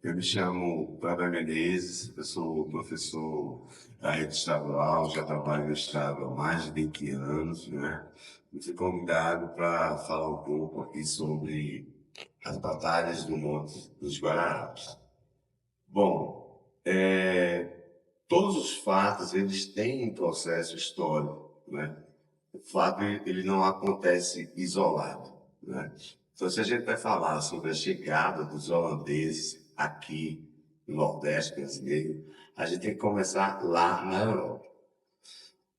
Eu me chamo Cláudio Menezes, eu sou professor da rede estadual, já trabalho no estado há mais de 20 anos, né? E fui convidado para falar um pouco aqui sobre as batalhas do Monte dos Guararapes. Bom, todos os fatos, eles têm um processo histórico, né? O fato, ele não acontece isolado, né? Então, se a gente vai falar sobre a chegada dos holandeses aqui no Nordeste brasileiro, a gente tem que começar lá na Europa,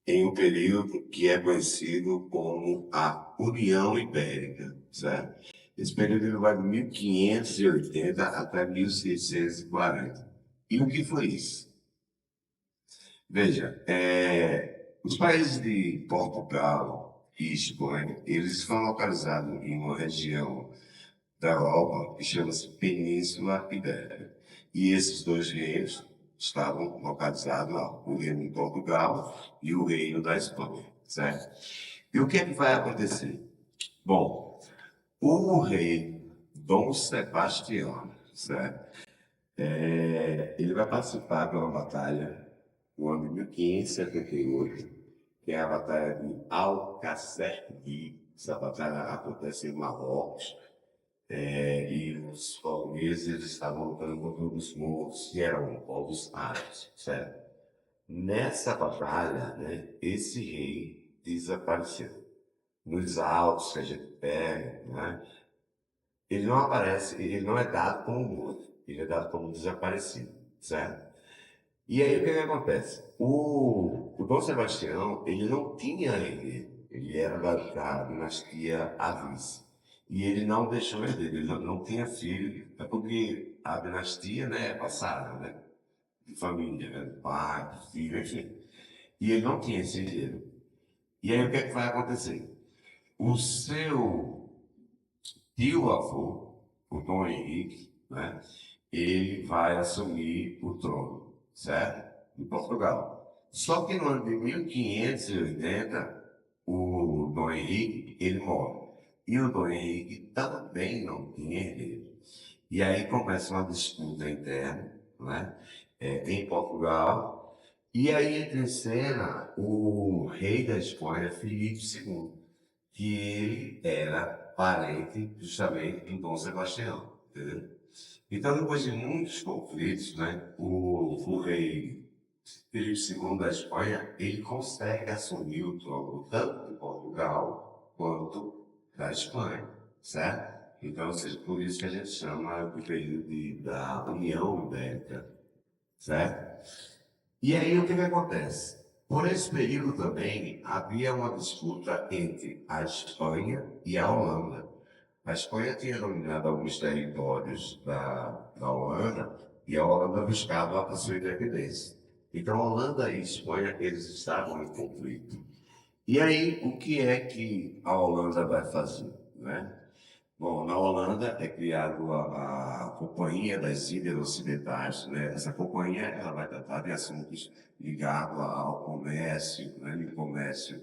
em um período que é conhecido como a União Ibérica, certo? Esse período ele vai de 1580 até 1640. E o que foi isso? Veja, os países de Portugal e Espanha, eles estão localizados em uma região da Europa que chama-se Península Ibérica. E esses dois reinos estavam localizados lá, o reino de Portugal e o reino da Espanha, certo? E o que é que vai acontecer? Bom, o rei Dom Sebastião, certo? Ele vai participar de uma batalha no ano de 1578, que é a Batalha de Alcácer-Quibir. Essa batalha acontece em Marrocos, e os portugueses eles estavam lutando contra os moros, que eram povos árabes, certo? Nessa batalha, né, esse rei desapareceu. Nos autos que a gente pega, né, ele não aparece, ele não é dado como morto, ele é dado como desaparecido, certo? E aí o que acontece? O Dom Sebastião, ele não tinha herdeiro, ele era da dinastia Avis. E ele não deixou herdeiro, ele não tinha filho, é porque a dinastia, né, é passada, né? De família, né? De pai, de filho, enfim. E ele não tinha esse herdeiro. E aí o que é que vai acontecer? O seu tio-avô, o Dom Henrique, né? Ele vai assumir o trono, certo? De Portugal. Só que no ano de 1580, o Dom Henrique, ele morre. E o Dom Henrique também não tinha herdeiro. E aí começa uma disputa interna, né? Em Portugal. E aí entra em cena o rei da Espanha, Filipe II, que ele era parente justamente do Dom Sebastião, entendeu? Então, depois de muitos conflitos, né, o rei Filipe II da Espanha, ele consegue assumir o trono tanto de Portugal quanto da Espanha, certo? Então, ou seja, por isso que a gente chama o período da União Ibérica, certo? E aí o que, que acontece? Por esse período também havia uma disputa entre a Espanha e a Holanda. A Espanha tinha dominado alguns territórios da Holanda e a Holanda buscava a sua independência. Então, a Holanda e a Espanha, eles estavam em conflito. E aí, o que é que a Holanda vai fazer? Né? Bom, na Holanda é criado a Companhia das Ilhas Ocidentais, né? Essa companhia ela vai tratar de assuntos ligados ao comércio, né? E o comércio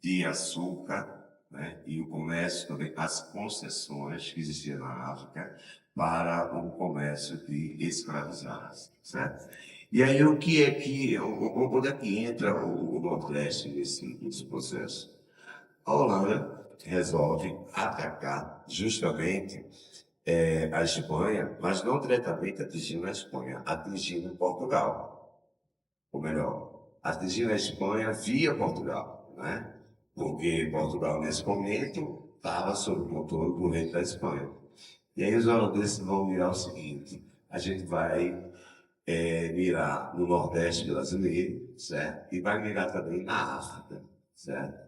de açúcar, né? E o comércio também, as concessões que existiam na África para o comércio de escravizados, certo? E aí o que é que, onde é que entra o Nordeste nesse processo? A Holanda resolve atacar justamente a Espanha, mas não diretamente atingindo a Espanha, atingindo Portugal. Ou melhor, atingindo a Espanha via Portugal, né? Porque Portugal, nesse momento, estava sob o controle do rei da Espanha. E aí os holandeses vão virar o seguinte: a gente vai mirar no Nordeste brasileiro, certo? E vai mirar também na África, certo?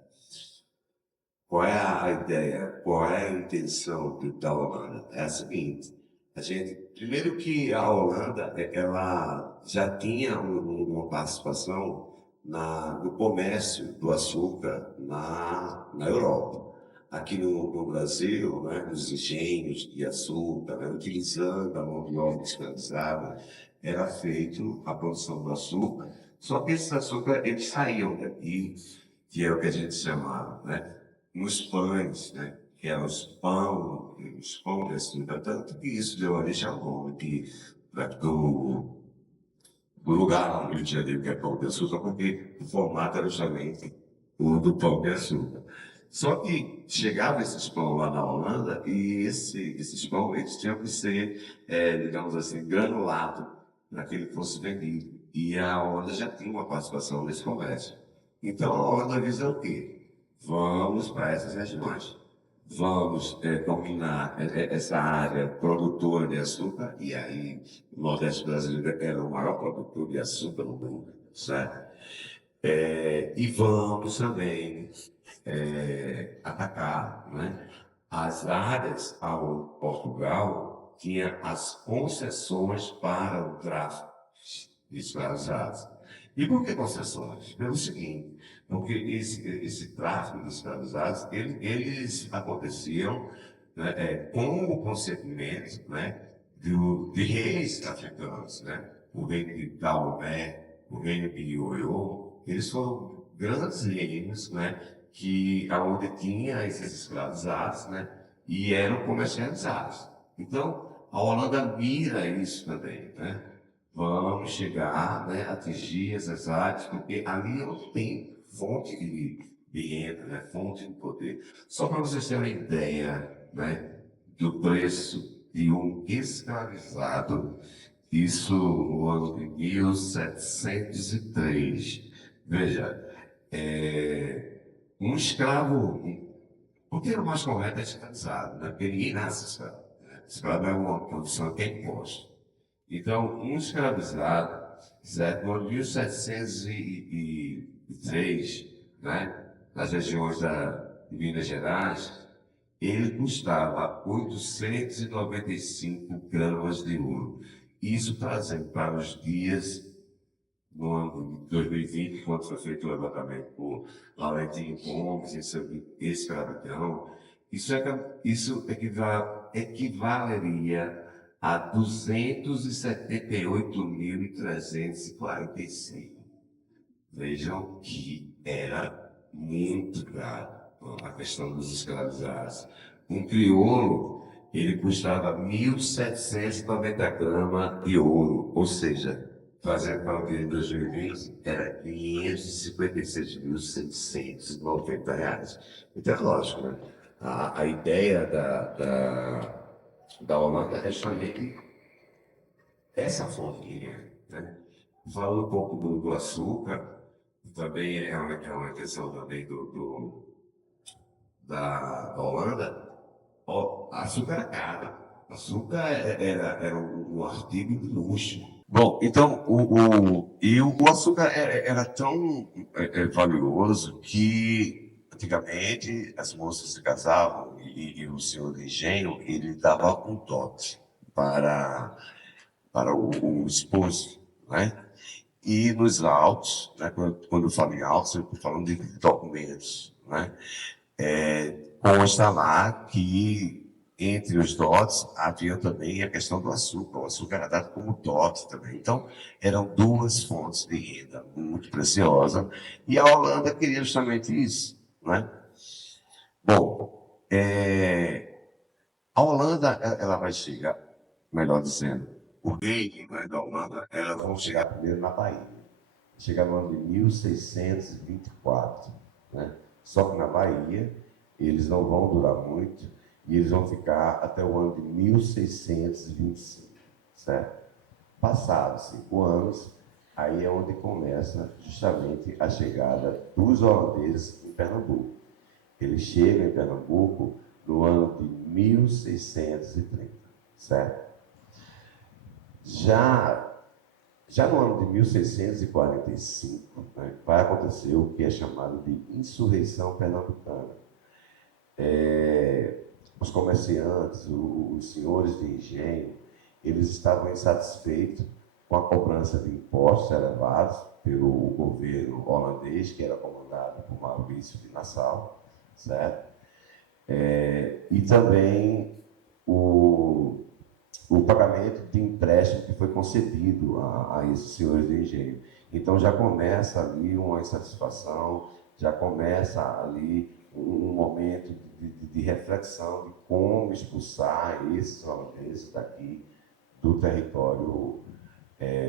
Qual é a ideia? Qual é a intenção da Holanda? É a seguinte: a gente, primeiro que a Holanda, ela já tinha uma participação no comércio do açúcar na Europa. Aqui no Brasil, né, nos engenhos de açúcar, né, utilizando a mão de obra escravizada, era feito a produção do açúcar. Só que esses açúcar, eles saíam daqui, que é o que a gente chamava, né? Nos pães, né? Que eram os pão de açúcar, tanto que isso deu origem ao nome de do, do lugar onde ele tinha dito que é pão de açúcar, porque o formato era justamente o do pão de açúcar. Só que chegava esses pão lá na Holanda e esses pão eles tinham que ser, digamos assim, granulado para que ele fosse vendido. E a Holanda já tinha uma participação nesse comércio. Então a Holanda avisa o quê? Vamos para essas regiões. Vamos dominar essa área produtora de açúcar, e aí o Nordeste brasileiro era o maior produtor de açúcar no mundo, certo? E vamos também atacar, né? As áreas ao Portugal tinha as concessões para o tráfico de escravizados. E por que concessões? Pelo seguinte, porque esse tráfico de escravizados, eles aconteciam, né, com o consentimento, né, de reis africanos, né? O reino de Daomé, o reino de Ioiô, eles foram grandes reinos, né, que aonde tinha esses escravizados, né, e eram comercializados. Então, a Holanda mira isso também, né? Vamos chegar, né, atingir essas áreas, porque ali não tem fonte de renda, né, fonte de poder. Só para vocês terem uma ideia, né, do preço de um escravizado, isso no ano de 1703. Veja, um escravo, o termo mais correto é escravizado, né? Porque ninguém nasce escravo. Né? Escravo é uma condição que é imposta. Então, um escravizado, certo? No ano de 1703, né? Nas regiões de Minas Gerais, ele custava 895 gramas de ouro. Isso trazendo para os dias no ano de 2020, quando foi feito o levantamento por Valentim Gomes, sobre escravidão, isso equivaleria a 278.345. Vejam que era muito caro a questão dos escravizados. Um crioulo, ele custava 1.790 gramas de ouro, ou seja, fazendo para o dia de 2020, era 556.690 reais. Então é lógico, né? A ideia da Holanda é justamente essa fonte, né? Falando um pouco do açúcar, também é uma questão também da Holanda. Ó, açúcar era caro. Açúcar era um artigo de luxo. Bom, então, o açúcar era tão valioso que, antigamente, as moças se casavam e o senhor de engenho, ele dava um dote para o esposo, né? E nos autos, né, quando eu falo em autos, eu estou falando de documentos, né? Consta lá que entre os dotes havia também a questão do açúcar. O açúcar era dado como dote também. Então, eram duas fontes de renda muito preciosas. E a Holanda queria justamente isso, né? Bom, a Holanda, ela vai chegar, melhor dizendo, o rei, né, da Holanda, elas vão chegar primeiro na Bahia. Chegar no ano de 1624, né? Só que na Bahia, eles não vão durar muito, e eles vão ficar até o ano de 1625, certo? Passados 5 anos, aí é onde começa justamente a chegada dos holandeses em Pernambuco. Eles chegam em Pernambuco no ano de 1630, certo? Já no ano de 1645, né, vai acontecer o que é chamado de insurreição pernambucana. Os comerciantes, os senhores de engenho, eles estavam insatisfeitos com a cobrança de impostos elevados pelo governo holandês, que era comandado por Maurício de Nassau, certo? E também o pagamento de empréstimo que foi concedido a esses senhores de engenho. Então já começa ali uma insatisfação, já começa ali um momento de reflexão de como expulsar esses holandeses daqui do território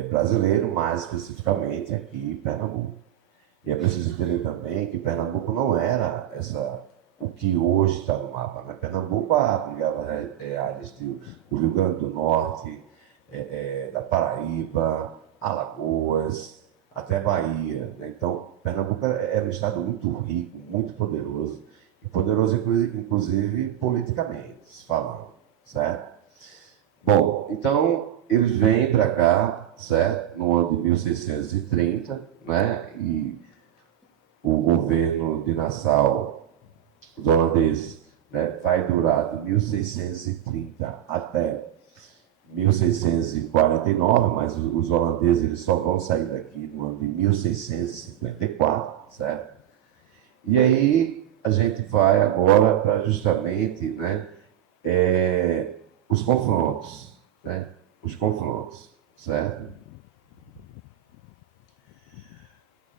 brasileiro, mais especificamente aqui em Pernambuco. E é preciso entender também que Pernambuco não era o que hoje está no mapa. Né? Pernambuco abrigava áreas do Rio Grande do Norte, da Paraíba, Alagoas, até Bahia. Né? Então, Pernambuco era um estado muito rico, muito poderoso, e poderoso inclusive politicamente falando, certo? Bom, então eles vêm para cá, certo? No ano de 1630, né? E o governo de Nassau, os holandeses, né, vai durar de 1630 até 1649, mas os holandeses eles só vão sair daqui no ano de 1654, certo? E aí a gente vai agora para justamente, né, os confrontos, né? Os confrontos, certo?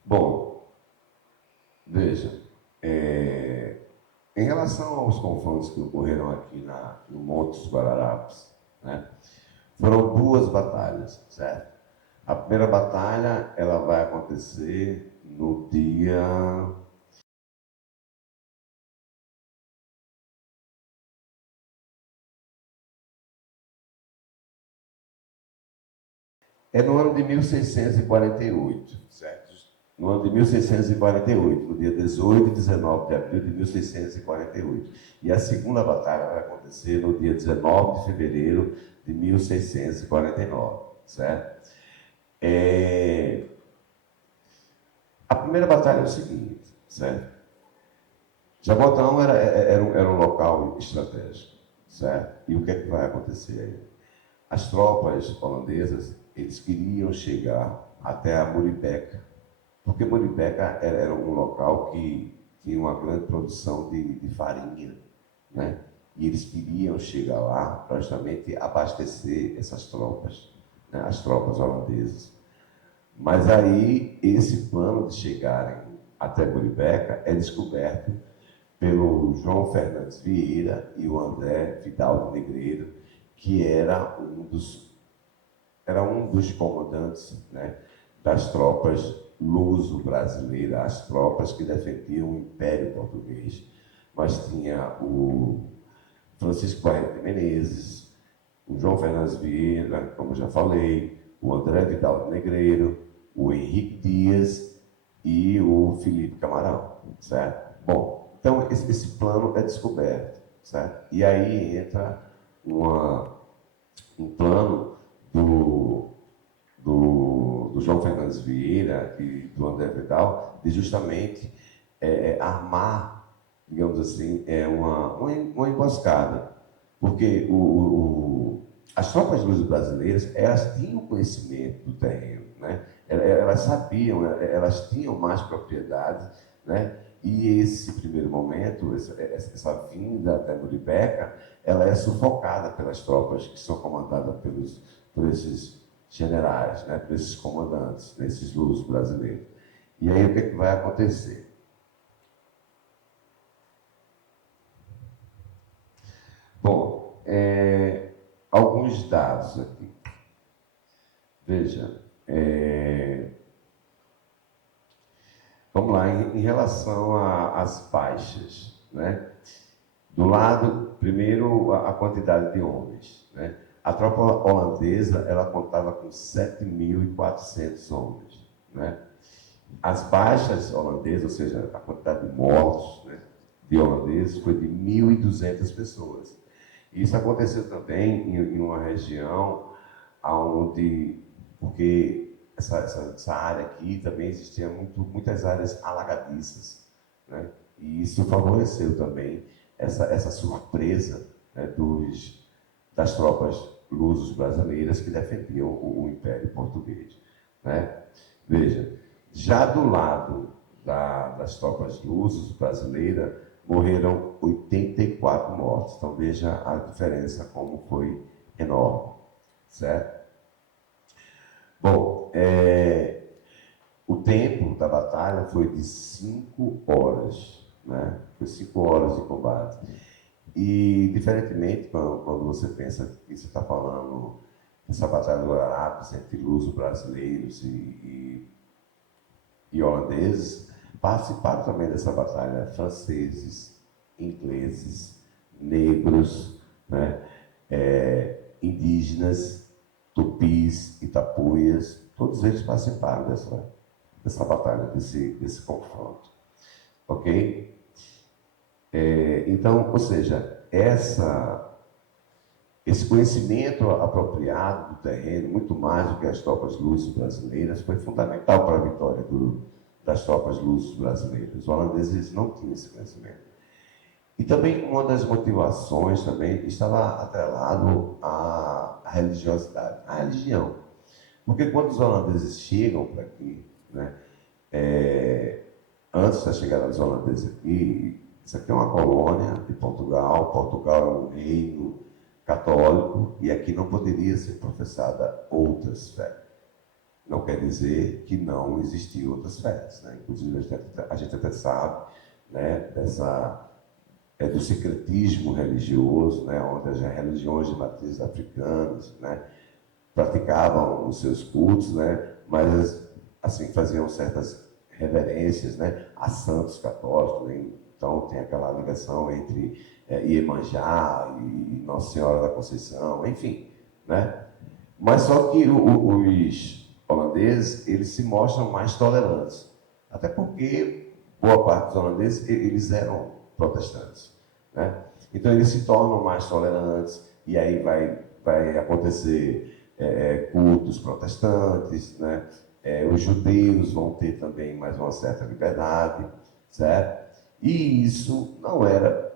Bom, veja, em relação aos confrontos que ocorreram aqui no Monte dos Guararapes, né, foram duas batalhas, certo? A primeira batalha ela vai acontecer no dia. É no ano de 1648, certo? No ano de 1648, no dia 18 e 19 de abril de 1648. E a segunda batalha vai acontecer no dia 19 de fevereiro de 1649, certo? A primeira batalha é o seguinte, certo? Jabotão era um local estratégico, certo? E o que é que vai acontecer aí? As tropas holandesas, eles queriam chegar até a Muribeca, porque Muribeca era um local que tinha uma grande produção de farinha, né? E eles queriam chegar lá para justamente abastecer essas tropas, né? As tropas holandesas. Mas aí, esse plano de chegarem até Muribeca é descoberto pelo João Fernandes Vieira e o André Vidal de Negreiro, que era um dos comandantes, né, das tropas luso-brasileiras, as tropas que defendiam o Império Português. Mas tinha o Francisco Barreto de Menezes, o João Fernandes Vieira, como eu já falei, o André Vidal de Negreiro, o Henrique Dias e o Felipe Camarão, certo? Bom, então esse plano é descoberto, certo? E aí entra um plano do João Fernandes Vieira e do André Vidal de justamente armar, digamos assim, uma emboscada. Porque as tropas luso-brasileiras, elas tinham conhecimento do terreno, né? Elas sabiam, elas tinham mais propriedades, né? E esse primeiro momento, essa vinda até Muribeca, ela é sufocada pelas tropas que são comandadas por esses generais, né? Por esses comandantes, esses lusos brasileiros. E aí o que, é que vai acontecer? Bom, alguns dados aqui. Veja, vamos lá, em relação às baixas, né? Do lado, primeiro, a quantidade de homens, né? A tropa holandesa, ela contava com 7.400 homens, né? As baixas holandesas, ou seja, a quantidade de mortos, né, de holandeses, foi de 1.200 pessoas. Isso aconteceu também em uma região onde, porque essa área aqui também existia muitas áreas alagadiças, né? E isso favoreceu também essa surpresa, né, das tropas lusos brasileiras que defendiam o Império Português, né? Veja, já do lado das tropas lusas brasileiras, morreram 84 mortos. Então veja a diferença como foi enorme, certo? Bom, o tempo da batalha foi de 5 horas, né? Foi 5 horas de combate. E, diferentemente, quando você pensa que você está falando essa batalha do Guararapes entre luso-brasileiros e holandeses, participaram também dessa batalha franceses, ingleses, negros, né, indígenas, tupis, itapuias, todos eles participaram dessa batalha, desse confronto. Ok? Então, ou seja, esse conhecimento apropriado do terreno, muito mais do que as tropas lusas brasileiras, foi fundamental para a vitória das tropas lusas brasileiras. Os holandeses não tinham esse conhecimento. E também uma das motivações também estava atrelado à religiosidade, à religião. Porque quando os holandeses chegam para aqui, né, antes da chegada dos holandeses aqui, isso aqui é uma colônia de Portugal, Portugal é um reino católico e aqui não poderia ser professada outras fés. Não quer dizer que não existiam outras fés, né? Inclusive a gente até sabe, né, do secretismo religioso, né, onde as religiões de matrizes africanas, né, praticavam os seus cultos, né, mas assim faziam certas reverências, né, a santos católicos, né? Então tem aquela ligação entre Iemanjá e Nossa Senhora da Conceição, enfim, né? Mas só que os holandeses, eles se mostram mais tolerantes, até porque boa parte dos holandeses, eles eram protestantes, né? Então eles se tornam mais tolerantes e aí vai acontecer cultos protestantes, né? Os judeus vão ter também mais uma certa liberdade, certo? E isso não era,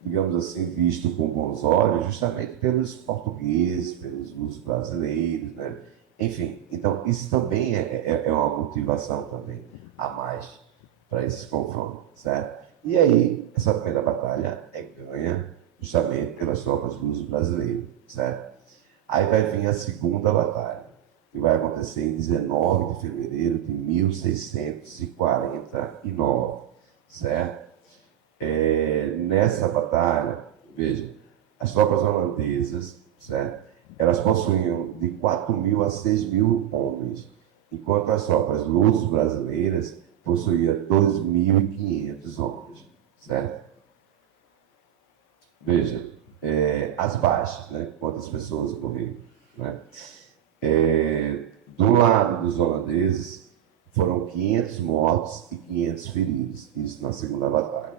digamos assim, visto com bons olhos justamente pelos portugueses, pelos lusos brasileiros, né? Enfim, então isso também é uma motivação também a mais para esses confrontos, certo? E aí, essa primeira batalha é ganha justamente pelas tropas lusos brasileiras, certo? Aí vai vir a segunda batalha, que vai acontecer em 19 de fevereiro de 1649, certo? Nessa batalha, veja, as tropas holandesas, certo? Elas possuíam de 4.000 a 6.000 homens, enquanto as tropas lusas brasileiras possuíam 2.500 homens, certo? Veja, as baixas, né? Quantas pessoas morreram, né? Do lado dos holandeses, foram 500 mortos e 500 feridos, isso na segunda batalha.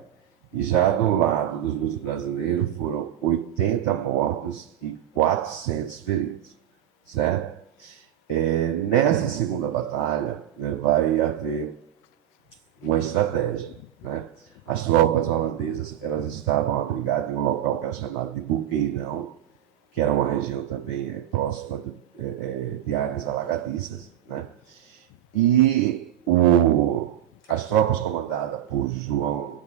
E já do lado dos lusos brasileiros, foram 80 mortos e 400 feridos, certo? Nessa segunda batalha, né, vai haver uma estratégia, né? As tropas holandesas, elas estavam abrigadas em um local que era chamado de Boqueirão, que era uma região também próxima de áreas alagadiças, né? E as tropas comandadas por João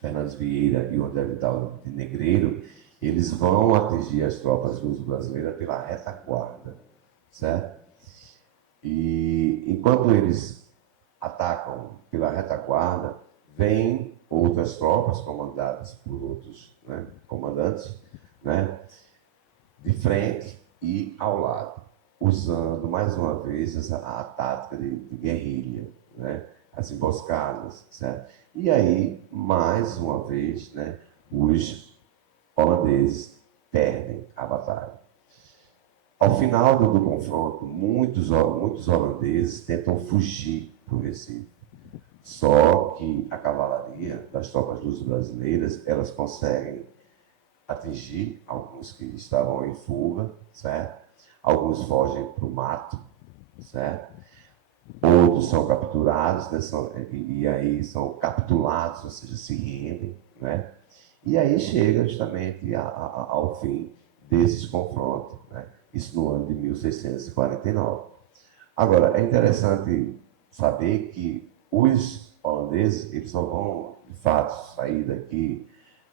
Fernandes Vieira e André Vidal de Negreiro, eles vão atingir as tropas luso-brasileiras pela retaguarda, certo? E enquanto eles atacam pela retaguarda, vêm outras tropas comandadas por outros, né, comandantes, né, de frente e ao lado, usando mais uma vez a tática de guerrilha, né, as emboscadas, certo? E aí, mais uma vez, né, os holandeses perdem a batalha. Ao final do confronto, muitos holandeses tentam fugir para o Recife. Só que a cavalaria das tropas luso-brasileiras, elas conseguem atingir alguns que estavam em fuga, certo? Alguns fogem para o mato, certo? Outros são capturados, né? E aí são capitulados, ou seja, se rendem, né? E aí chega justamente ao fim desses confrontos, né? Isso no ano de 1649. Agora, é interessante saber que os holandeses, eles só vão, de fato, sair daqui,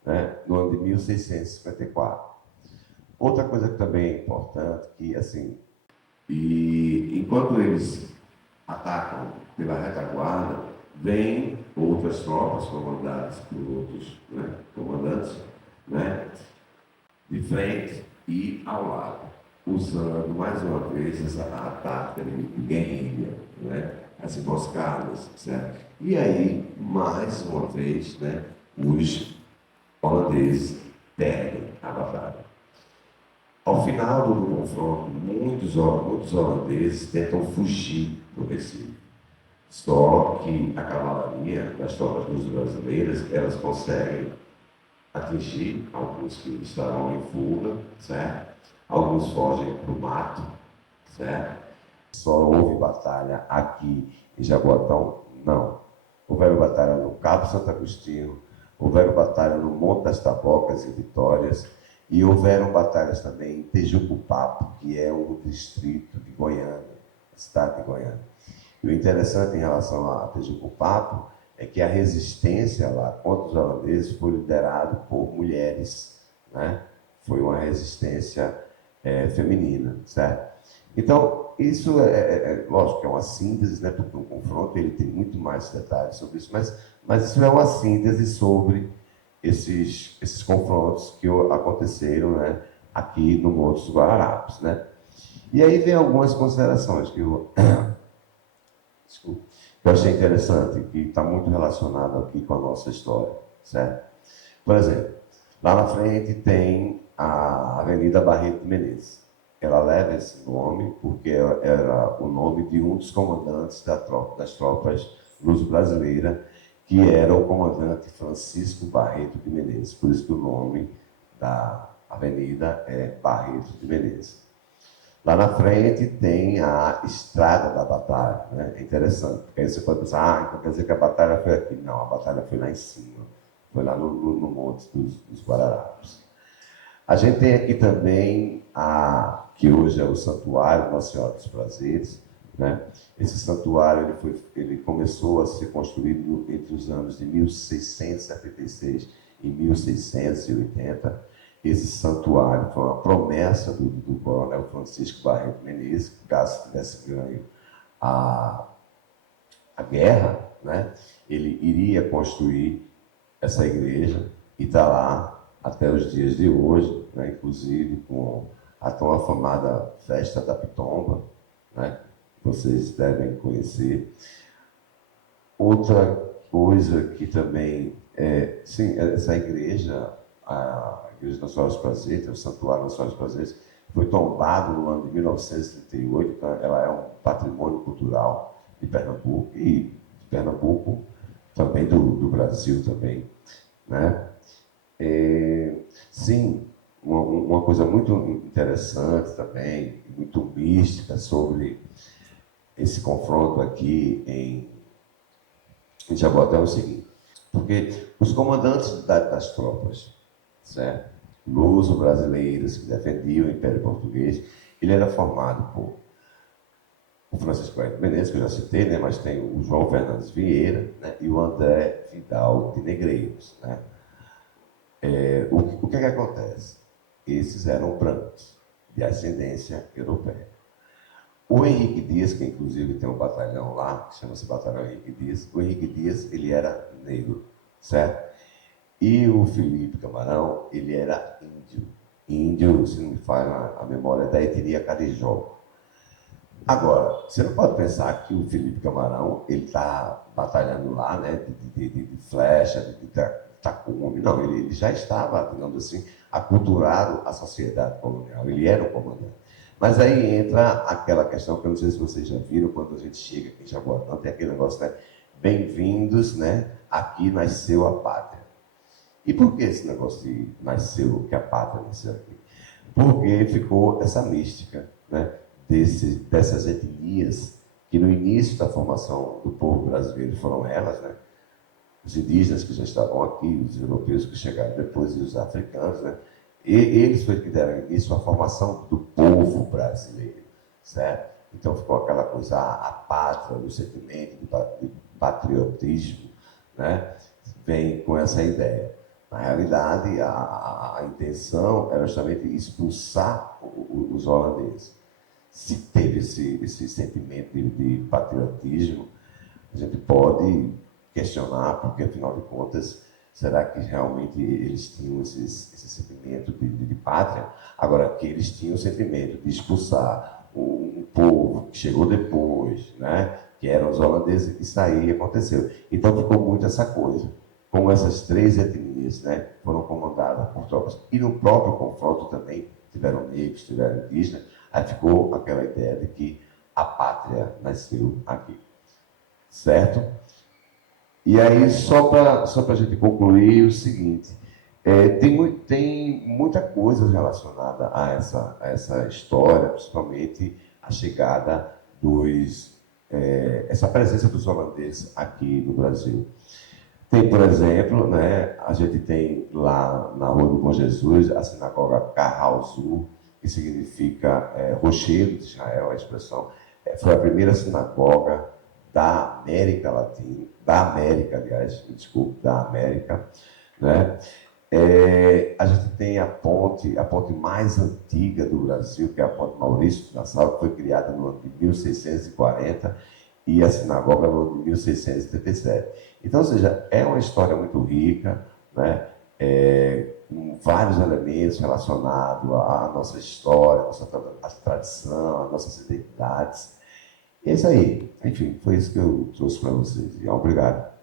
né, no ano de 1654. Outra coisa que também é importante, que assim, e enquanto eles atacam pela retaguarda, vêm outras tropas comandadas por outros, né, comandantes, né, de frente e ao lado. usando mais uma vez a tática de guerrilha, né? As emboscadas, certo? E aí, mais uma vez, né, os holandeses perdem a batalha. Ao final do confronto, muitos holandeses tentam fugir do Recife. Só que a cavalaria das tropas brasileiras, elas conseguem atingir alguns que estarão em fuga, certo? Alguns fogem para o mato, certo? Só houve batalha aqui em Jaboatão? Não. Houveram batalha no Cabo Santo Agostinho, houveram batalha no Monte das Tabocas e Vitórias, e houveram batalhas também em Tejucupapo, que é um distrito de Goiânia, estado de Goiânia. E o interessante em relação a Tejucupapo é que a resistência lá contra os holandeses foi liderada por mulheres, né? Foi uma resistência feminina, certo? Então, isso lógico que é uma síntese, né? Porque um confronto ele tem muito mais detalhes sobre isso, mas isso é uma síntese sobre esses confrontos que aconteceram, né? Aqui no Monte dos Guararapes, né? E aí vem algumas considerações que desculpa, que eu achei interessante, que está muito relacionado aqui com a nossa história, certo? Por exemplo, lá na frente tem a Avenida Barreto de Menezes. Ela leva esse nome porque era o nome de um dos comandantes das tropas luso-brasileiras, que era o comandante Francisco Barreto de Menezes. Por isso que o nome da avenida é Barreto de Menezes. Lá na frente tem a Estrada da Batalha, né? É interessante, porque aí você pode pensar, então quer dizer que a batalha foi aqui. Não, a batalha foi lá em cima, foi lá no Monte dos Guararapes. A gente tem aqui também que hoje é o Santuário Nossa Senhora dos Prazeres, né? Esse santuário ele começou a ser construído entre os anos de 1676 e 1680. Esse santuário foi uma promessa do coronel Francisco Barreto Menezes, que caso tivesse ganho a, a guerra, né? Ele iria construir essa igreja e está lá até os dias de hoje, né? Inclusive com a tão afamada Festa da Pitomba, né? Vocês devem conhecer. Outra coisa que também sim, essa igreja, a Igreja Nossa Senhora dos Prazeres, o Santuário Nossa Senhora dos Prazeres, foi tombado no ano de 1938, então ela é um patrimônio cultural de Pernambuco e de Pernambuco, também do Brasil também, né? Sim, uma coisa muito interessante também, muito mística sobre esse confronto aqui em Jaboatão é o seguinte, porque os comandantes das tropas, certo? Luso-brasileiros que defendiam o Império Português, ele era formado por o Francisco Barreto Menezes, que eu já citei, né? Mas tem o João Fernandes Vieira, né? E o André Vidal de Negreiros, né? O que acontece? Esses eram brancos, de ascendência europeia. O Henrique Dias, que inclusive tem um batalhão lá, que chama-se Batalhão Henrique Dias, o Henrique Dias, ele era negro, certo? E o Felipe Camarão, ele era índio. Índio, se não me falha a memória, da etnia Carijó. Agora, você não pode pensar que o Felipe Camarão, ele está batalhando lá, né, de flecha, de tacume. Não, ele já estava, digamos assim, aculturado à sociedade colonial. Ele era um comandante. Mas aí entra aquela questão que eu não sei se vocês já viram, quando a gente chega aqui em Jaboatão, tem aquele negócio, né? Bem-vindos, né? Aqui nasceu a pátria. E por que esse negócio de nasceu, que a pátria nasceu aqui? Porque ficou essa mística, né? Dessas etnias que no início da formação do povo brasileiro foram elas, né? Os indígenas que já estavam aqui, os europeus que chegaram depois e os africanos, né? E eles foi que deram início à formação do povo brasileiro, certo? Então ficou aquela coisa, a pátria, o sentimento de patriotismo, né? Vem com essa ideia. Na realidade, a intenção era justamente expulsar os holandeses. Se teve esse sentimento de patriotismo, a gente pode questionar, porque afinal de contas Será que realmente eles tinham esse sentimento de pátria? Agora, que eles tinham o sentimento de expulsar um povo que chegou depois, né? Que eram os holandeses, isso aí aconteceu. Então ficou muito essa coisa. Como essas três etnias, né, foram comandadas por tropas, e no próprio confronto também tiveram negros, tiveram indígenas, aí ficou aquela ideia de que a pátria nasceu aqui, certo? E aí, só para a gente concluir, o seguinte, tem muita coisa relacionada a essa história, principalmente a chegada essa presença dos holandeses aqui no Brasil. Tem, por exemplo, né, a gente tem lá na Rua do Bom Jesus a sinagoga Carrauzu, que significa rochedo de Israel, a expressão. Foi a primeira sinagoga da América Latina, da América, aliás, me desculpe, da América, né? A gente tem a ponte mais antiga do Brasil, que é a Ponte Maurício de Nassau, que foi criada no ano de 1640, e a sinagoga no ano de 1677. Então, ou seja, é uma história muito rica, né? Com vários elementos relacionados à nossa história, à tradição, às nossas identidades. É isso aí. Enfim, foi isso que eu trouxe para vocês. Obrigado.